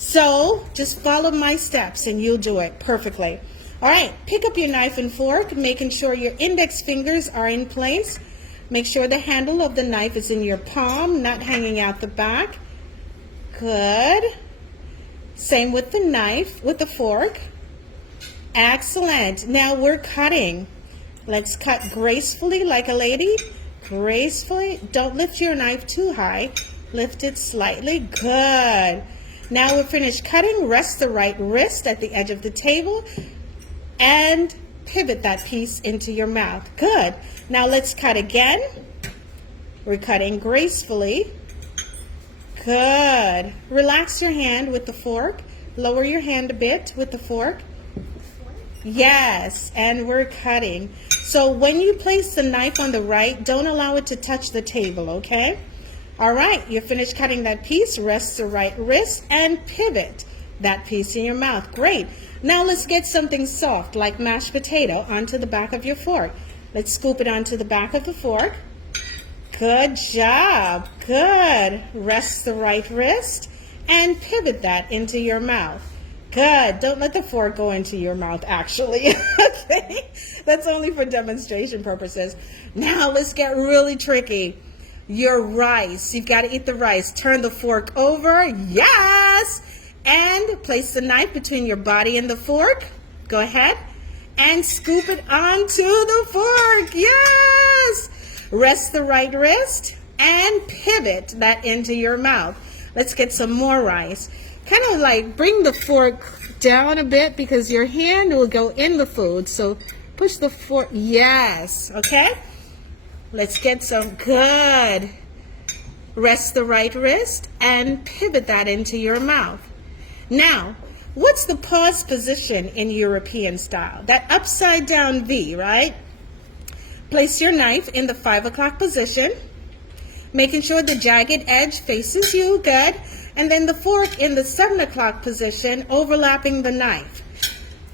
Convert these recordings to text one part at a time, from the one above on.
So just follow my steps and you'll do it perfectly. All right, pick up your knife and fork, making sure your index fingers are in place. Make sure the handle of the knife is in your palm, not hanging out the back. Good. Same with the knife, with the fork. Excellent. Now we're cutting. Let's cut gracefully like a lady. Gracefully. Don't lift your knife too high. Lift it slightly. Good. Now we're finished cutting. Rest the right wrist at the edge of the table and pivot that piece into your mouth. Good. Now let's cut again. We're cutting gracefully. Good. Relax your hand with the fork. Lower your hand a bit with the fork. Yes, and we're cutting. So when you place the knife on the right, don't allow it to touch the table, okay? All right, you're finished cutting that piece. Rest the right wrist and pivot that piece in your mouth. Great. Now let's get something soft like mashed potato onto the back of your fork. Let's scoop it onto the back of the fork. Good job. Good. Rest the right wrist and pivot that into your mouth. Good. Don't let the fork go into your mouth, actually. Okay? That's only for demonstration purposes. Now let's get really tricky. Your rice. You've got to eat the rice. Turn the fork over. Yes! And place the knife between your body and the fork. Go ahead. And scoop it onto the fork. Yes! Rest the right wrist and pivot that into your mouth. Let's get some more rice. Kind of like bring the fork down a bit because your hand will go in the food. So push the fork. Yes. Okay. Let's get some. Good. Rest the right wrist and pivot that into your mouth. Now, what's the pause position in European style? That upside down V, right? Place your knife in the 5 o'clock position, making sure the jagged edge faces you. Good. And then the fork in the 7 o'clock position, overlapping the knife.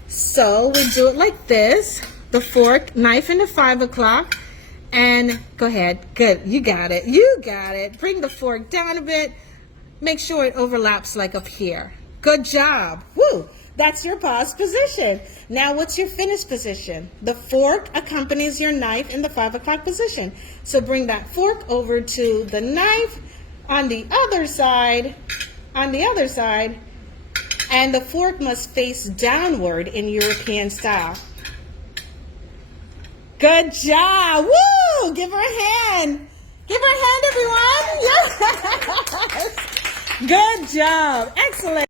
So we do it like this. The fork, knife in the 5 o'clock, and go ahead. Good. You got it. You got it. Bring the fork down a bit. Make sure it overlaps like up here. Good job. Woo! That's your pause position. Now what's your finish position? The fork accompanies your knife in the 5 o'clock position. So bring that fork over to the knife on the other side, and the fork must face downward in European style. Good job. Woo! Give her a hand. Give her a hand, everyone. Yes. Good job. Excellent.